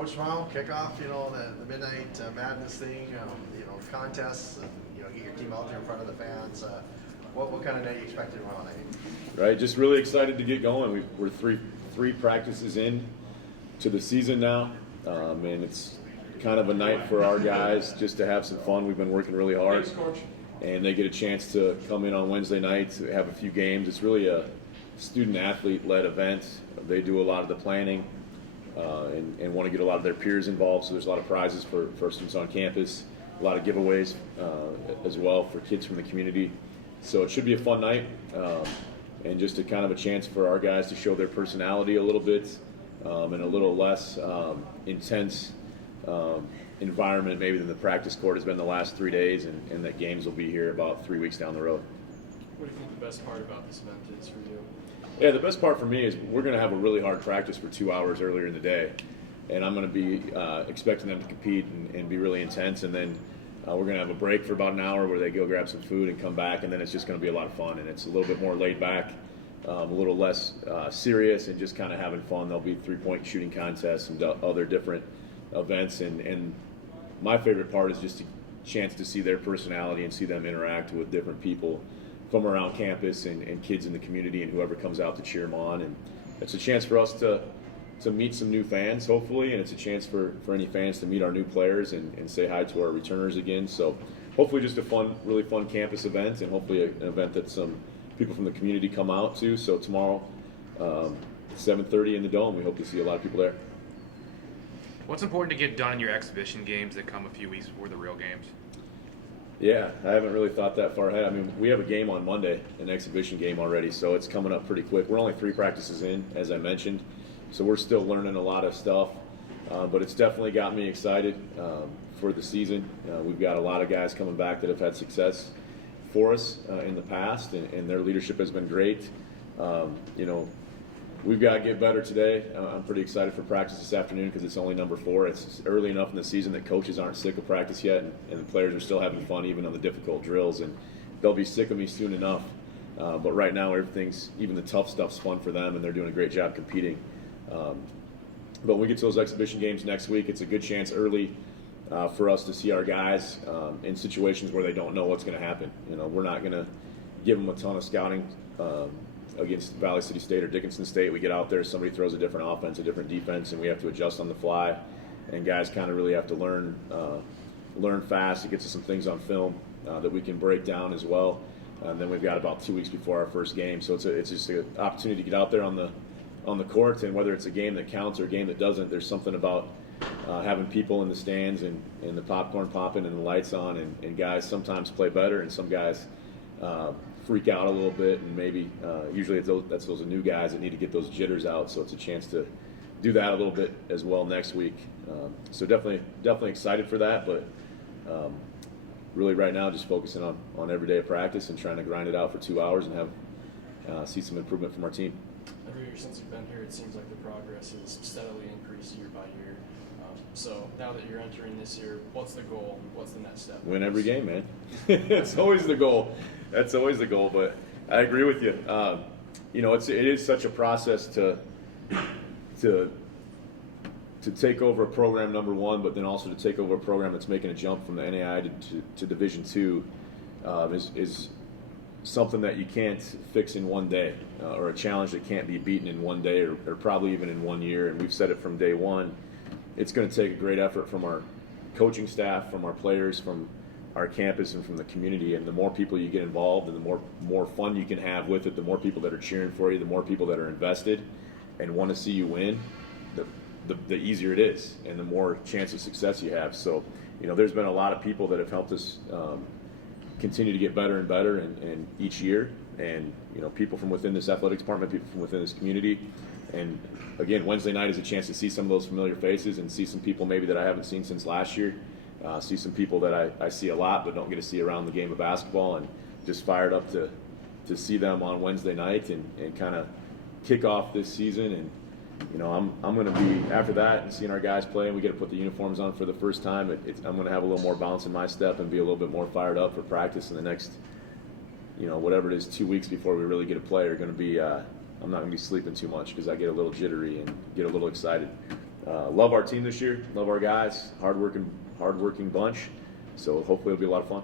Coach, tomorrow kickoff, the midnight madness thing, contests, and get your team out there in front of the fans. What kind of night you expecting tomorrow night? Right, just really excited to get going. We're three practices in to the season now, and it's kind of a night for our guys just to have some fun. We've been working really hard. Thanks, Coach. And they get a chance to come in on Wednesday night to have a few games. It's really a student-athlete-led event. They do a lot of the planning and want to get a lot of their peers involved, so there's a lot of prizes for students on campus, a lot of giveaways as well for kids from the community. So it should be a fun night and just a kind of a chance for our guys to show their personality a little bit in a little less intense environment maybe than the practice court has been the last 3 days, and that games will be here about 3 weeks down the road. What do you think the best part about this event is for you? Yeah, the best part for me is we're going to have a really hard practice for 2 hours earlier in the day, and I'm going to be expecting them to compete and be really intense, and then we're going to have a break for about an hour where they go grab some food and come back, and then it's just going to be a lot of fun, and it's a little bit more laid back, a little less serious, and just kind of having fun. There'll be three-point shooting contests and other different events, and my favorite part is just a chance to see their personality and see them interact with different people from around campus and kids in the community and whoever comes out to cheer them on. And it's a chance for us to meet some new fans, hopefully, and it's a chance for any fans to meet our new players and say hi to our returners again. So hopefully just a really fun campus event, and hopefully an event that some people from the community come out to. So tomorrow, 7:30 in the Dome, we hope to see a lot of people there. What's important to get done in your exhibition games that come a few weeks before the real games? Yeah, I haven't really thought that far ahead. I mean, we have a game on Monday, an exhibition game already, so it's coming up pretty quick. We're only 3 practices in, as I mentioned, so we're still learning a lot of stuff, but it's definitely got me excited for the season. We've got a lot of guys coming back that have had success for us in the past, and their leadership has been great. We've got to get better today. I'm pretty excited for practice this afternoon because it's only number 4. It's early enough in the season that coaches aren't sick of practice yet, and the players are still having fun even on the difficult drills, and they'll be sick of me soon enough. But right now, even the tough stuff's fun for them, and they're doing a great job competing. But when we get to those exhibition games next week, it's a good chance early for us to see our guys in situations where they don't know what's going to happen. We're not going to give them a ton of scouting against Valley City State or Dickinson State. We get out there, somebody throws a different offense, a different defense, and we have to adjust on the fly. And guys kind of really have to learn fast. It gets us some things on film that we can break down as well. And then we've got about 2 weeks before our first game, so it's just an opportunity to get out there on the court. And whether it's a game that counts or a game that doesn't, there's something about having people in the stands and the popcorn popping and the lights on. And guys sometimes play better, and some guys freak out a little bit, and maybe usually that's those new guys that need to get those jitters out, so it's a chance to do that a little bit as well next week. So definitely excited for that, but really right now just focusing on every day of practice and trying to grind it out for 2 hours and have see some improvement from our team. Every year since you've been here, it seems like the progress has steadily increased year by year. So now that you're entering this year, what's the goal? What's the next step? Win every game, man. It's always the goal. That's always the goal. But I agree with you. It is such a process to take over a program, number one, but then also to take over a program that's making a jump from the NAI to Division II is something that you can't fix in one day, or a challenge that can't be beaten in one day, or probably even in 1 year. And we've said it from day one. It's going to take a great effort from our coaching staff, from our players, from our campus, and from the community. And the more people you get involved, and the more fun you can have with it, the more people that are cheering for you, the more people that are invested and want to see you win, the easier it is, and the more chance of success you have. So, there's been a lot of people that have helped us continue to get better and better, and each year, and people from within this athletic department, people from within this community. And again, Wednesday night is a chance to see some of those familiar faces and see some people maybe that I haven't seen since last year. See some people that I see a lot but don't get to see around the game of basketball, and just fired up to see them on Wednesday night and kind of kick off this season. And I'm going to be, after that and seeing our guys play and we get to put the uniforms on for the first time, I'm going to have a little more bounce in my step and be a little bit more fired up for practice in the next, whatever it is, 2 weeks before we really get to play. Are going to be I'm not going to be sleeping too much because I get a little jittery and get a little excited. love our team this year. Love our guys. Hardworking bunch. So hopefully it'll be a lot of fun.